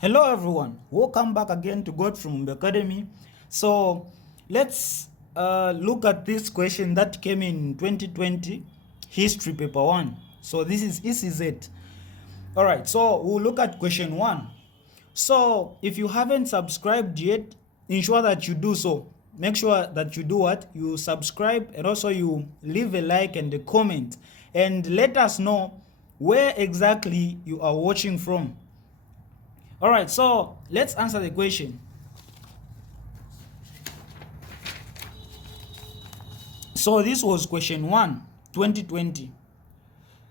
Hello everyone, welcome back again to God from the Academy. So let's look at this question that came in 2020 history paper 1. So this is it. All right, so we'll look at question 1. So if you haven't subscribed yet, ensure that you do so. Make sure that you do what? You subscribe, and also you leave a like and a comment, and let us know where exactly you are watching from. All right, so let's answer the question. So this was question 1, 2020.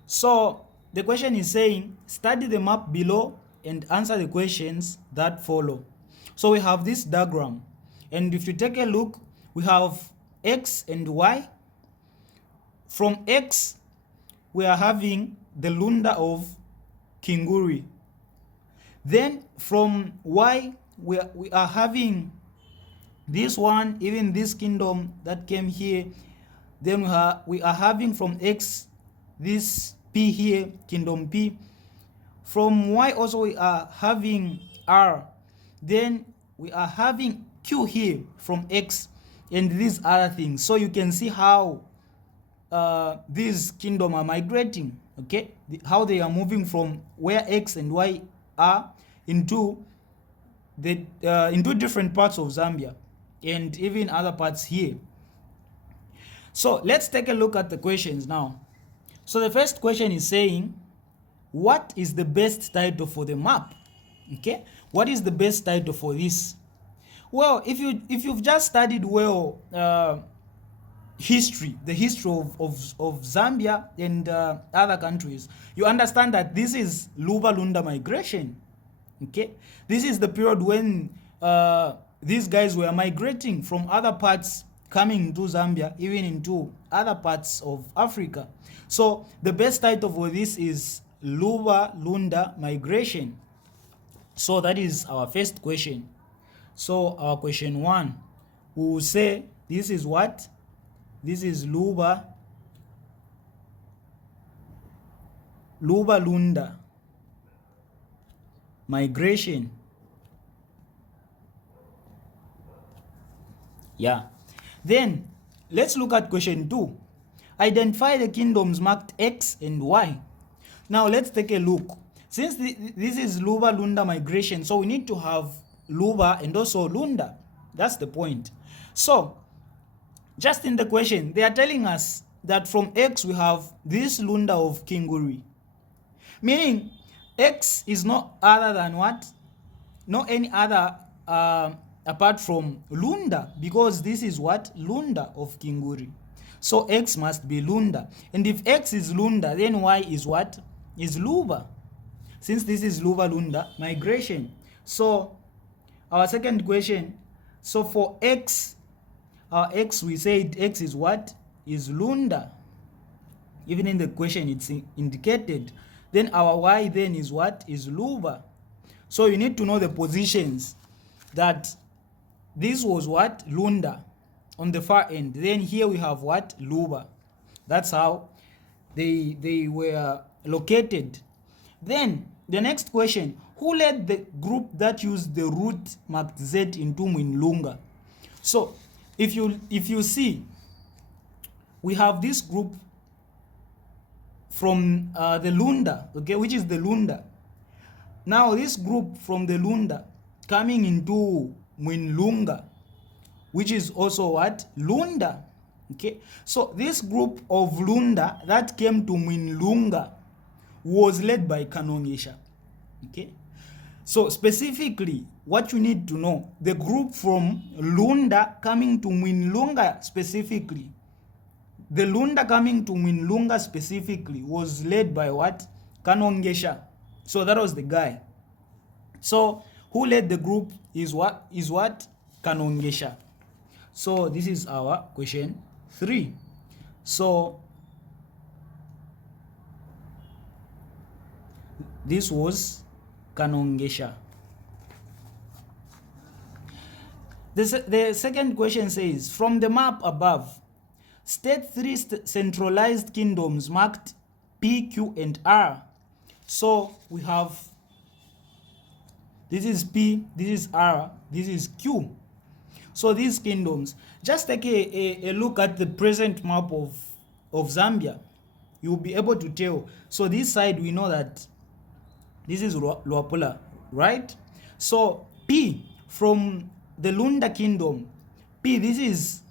So the question is saying, study the map below and answer the questions that follow. So we have this diagram, and if you take a look, we have X and Y. From X, we are having the Lunda of Kinguri. Then from Y, we are having this one, even this kingdom that came here. Then we are having from X this P here, kingdom P. From Y also we are having R. Then we are having Q here from X and these other things. So you can see how these kingdom are migrating, okay? How they are moving from where X and Y are into different parts of Zambia and even other parts here. So let's take a look at the questions now. So the first question is saying, what is the best title for the map? Okay, what is the best title for this? Well, if you've just studied well history, the history of Zambia and other countries, you understand that this is Luba-Lunda migration. Okay, this is the period when these guys were migrating from other parts, coming into Zambia, even into other parts of Africa. So the best title for this is Luba-Lunda migration. So that is our first question. So our question 1, we will say this is what? This is Luba-Lunda migration. Yeah. Then let's look at question 2. Identify the kingdoms marked X and Y. Now let's take a look. Since this is Luba-Lunda migration, so we need to have Luba and also Lunda. That's the point. So just in the question, they are telling us that from X we have this Lunda of Kinguri. Meaning X is not other than what? Not any other apart from Lunda, because this is what? Lunda of Kinguri. So X must be Lunda. And if X is Lunda, then Y is what? Is Luba. Since this is Luba-Lunda migration. So our second question, so for X, our X, we said X is what? Is Lunda. Even in the question it's indicated. Then our Y then is what? Is Luba. So you need to know the positions, that this was what? Lunda on the far end. Then here we have what? Luba. That's how they were located. Then the next question, who led the group that used the route marked Z into Mwinlunga? So if you see, we have this group from the Lunda, okay, which is the Lunda. Now this group from the Lunda coming into Mwinlunga, which is also what? Lunda. Okay, so this group of Lunda that came to Mwinlunga was led by Kanongesha. Okay, so specifically what you need to know, the group from Lunda coming to Mwinlunga specifically, the Lunda coming to Mwinlunga specifically was led by what? Kanongesha. So that was the guy. So who led the group is what? Kanongesha. So this is our question 3. So this was Kanongesha. The second question says, from the map above, state 3 centralized kingdoms marked P, Q, and R. So we have this is P, this is R, this is Q. So these kingdoms, just take a look at the present map of Zambia. You'll be able to tell. So this side, we know that this is Luapula, right? So P, from the Lunda kingdom, P, this is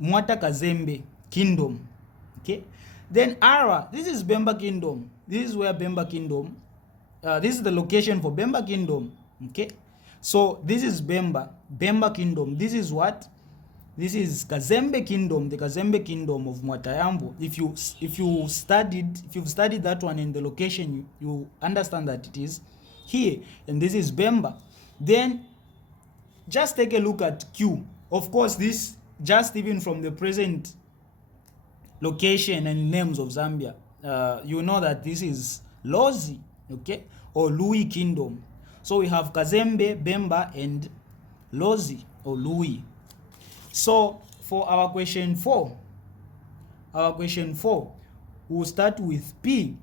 Mwata Kazembe kingdom, okay? Then Ara, this is Bemba kingdom. This is where Bemba kingdom, this is the location for Bemba kingdom, okay? So this is Bemba kingdom. This is what? This is Kazembe kingdom, the Kazembe kingdom of Mwatayambo. If you've studied that one in the location, you understand that it is here, and this is Bemba. Then just take a look at Q. Of course, this just even from the present location and names of Zambia, you know that this is Lozi, okay, or Lui kingdom. So we have Kazembe, Bemba, and Lozi or Lui. So for our question 4, we'll start with P.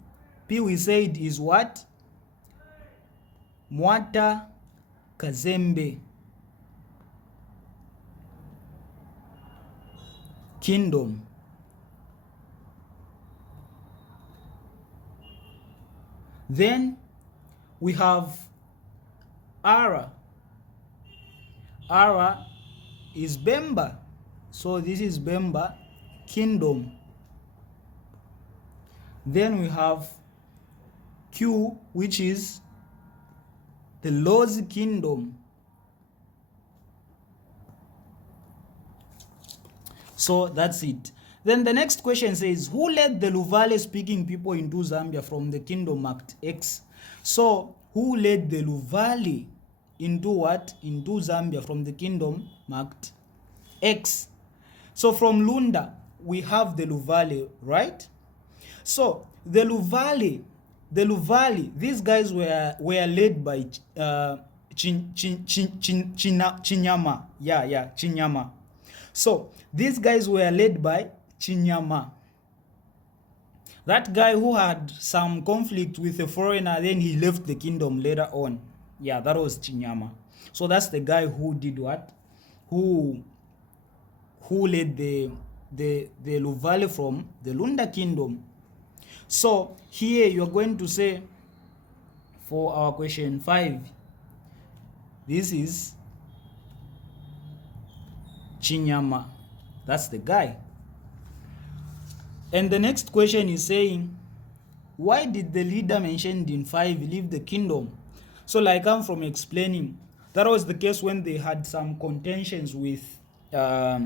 P, we said, is what? Mwata Kazembe kingdom. Then we have Ara. Ara is Bemba. So this is Bemba kingdom. Then we have Q, which is the Lozi kingdom. So that's it. Then the next question says, who led the Luvale speaking people into Zambia from the kingdom marked X? So who led the Luvale into what? Into Zambia from the kingdom marked X. So from Lunda, we have the Luvale, right? So the Luvale, these guys were led by Chinyama. Chinyama. So these guys were led by Chinyama. That guy who had some conflict with a foreigner, then he left the kingdom later on. Yeah, that was Chinyama. So that's the guy who did what? Who led the Luvale from the Lunda kingdom. So here you're going to say, for our question 5, this is Chinyama. That's the guy. And the next question is saying, why did the leader mentioned in 5 leave the kingdom? So like I'm from explaining, that was the case when they had some contentions with a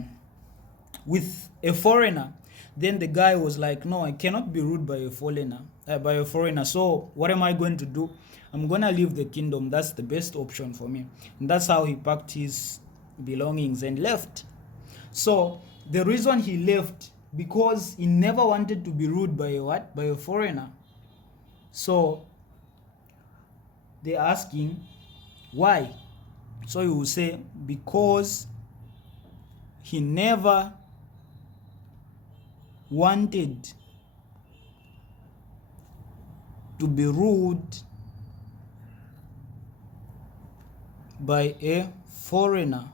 foreigner. Then the guy was like, no, I cannot be ruled by a foreigner. So what am I going to do? I'm going to leave the kingdom. That's the best option for me. And that's how he packed his belongings and left. So the reason he left, because he never wanted to be ruled by a foreigner. So they're asking why. So you will say, because he never wanted to be ruled by a foreigner.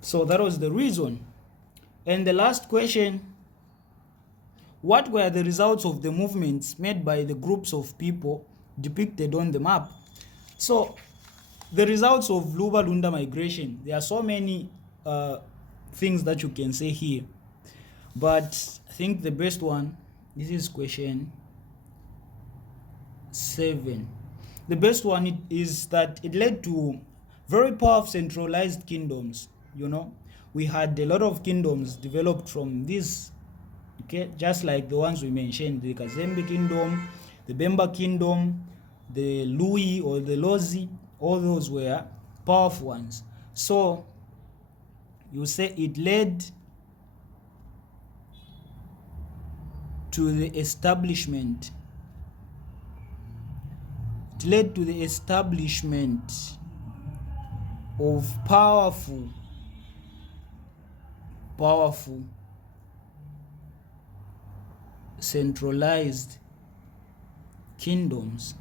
So that was the reason. And the last question, what were the results of the movements made by the groups of people depicted on the map? So the results of Luba-Lunda migration, there are so many things that you can say here, but I think the best one, this is question 7. The best one is that it led to very powerful centralized kingdoms. You know, we had a lot of kingdoms developed from this, okay, just like the ones we mentioned, the Kazembe kingdom, the Bemba kingdom, the Lui or the Lozi, all those were powerful ones. So you say it led to the establishment. It led to the establishment of powerful centralized kingdoms.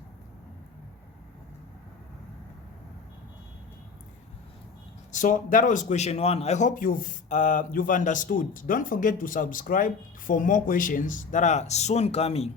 So that was question 1. I hope you've understood. Don't forget to subscribe for more questions that are soon coming.